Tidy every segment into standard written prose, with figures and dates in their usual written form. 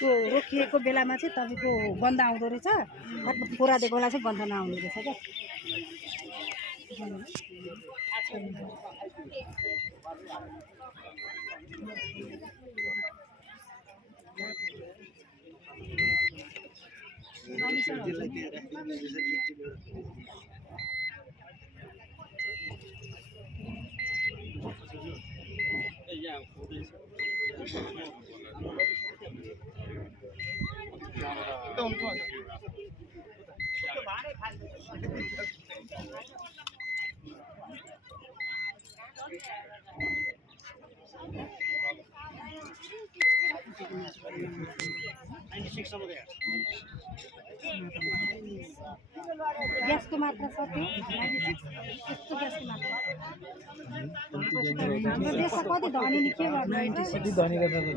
त्यो रोकिएको बेलामा चाहिँ तपाईँको गन्ध आउँदो रहेछ। पुरा दिएको बेला चाहिँ गन्ध नआउने रहेछ क्या। ग्यासको मात्रा सक्यो। यस्तो ग्यासको मात्रा देशमा कति धनीले के गर्नु कति धनी के गर्नु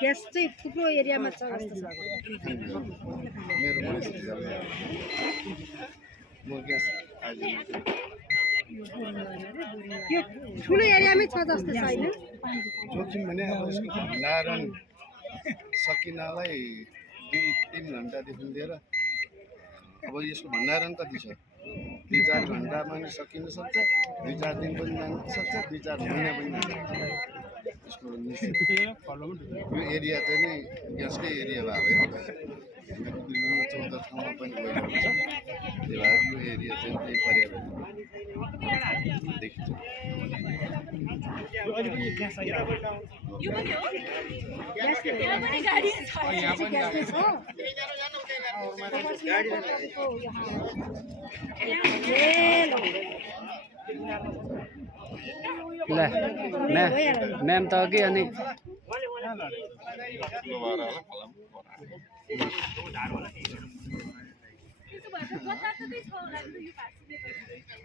ग्यास चाहिँ थुप्रो एरियामा छ जस्तो छ। यो ठुलो एरियामै छ जस्तो छैन। जोखिम भने अब यसको भण्डारण सकिनलाई 2-3 घण्टादेखि लिएर अब यसको भण्डारण कति छ 2-4 घण्टामा नि सकिन सक्छ, 2-4 दिन पनि जान सक्छ, 2-4 महिना पनि जान सक्छ। यसको निश्चित यो एरिया चाहिँ नै ग्यासकै एरिया भएको भएर विभिन्न 14 ठाउँमा पनि गइरहेको छ। त्यही भएर यो एरिया चाहिँ त्यही पर्यावरण देखिन्छ। मैम तो कि अनि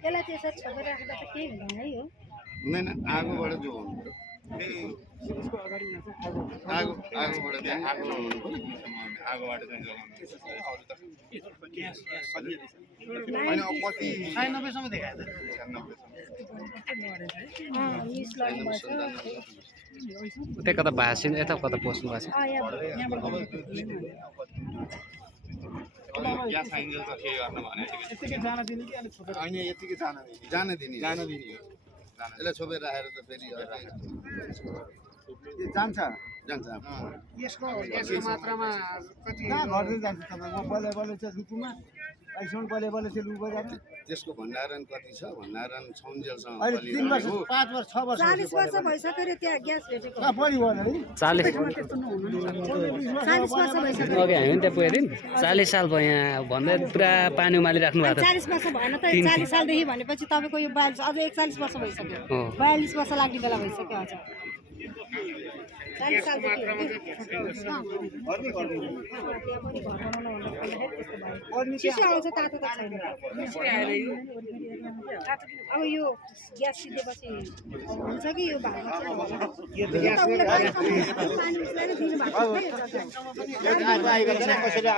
यसलाई चाहिँ यसरी छोपेर राख्दा त केही हुँदैन है हो। हुँदैन आगोबाट जो हुनु पर्यो आगोबाट चाहिँ आगो लगाउनु पर्यो। आगोबाट चाहिँ जलाउनु होइन अब कति 96 सम्म देखायो त 96 उतै कता भासिन यता कता पस्नु भएको छ। ग्यास एङ्गल त के गर्नु भने यतिकै जान दिने कि अलि छोपेर हैन यतिकै जान दिने हो यसलाई छोपेर राखेर त फेरि जान्छ यसको मात्रामा कति घट्दै जान्छ तपाईको बले चाहिँ रुकुमा आइसम्म बले चाहिँ लु बजार त्यसको भण्डारण कति छ भण्डारण छौन्जेलसम्म अहिले 3 वर्ष 5 वर्ष 6 वर्ष 40 वर्ष भइसक्यो रे त्यहाँ ग्यास भेटेको। बढी भयो है 40 वर्ष भइसक्यो। अघि हामी त्यहाँ पुगेको थियौँ 40 साल भयो यहाँ भन्दै पुरा पानी उमाली राख्नु भएको थियो। 40 वर्ष भएन त 40 सालदेखि भनेपछि तपाईको यो 42 अझ 41 वर्ष भइसक्यो। 42 वर्ष लाग्ने बेला भइसक्यो हजुर। 40 सालदेखि चिसो आउँछ तातो त छैन। अब यो ग्यास सिधेपछि हुन्छ कि यो भागमा चाहिँ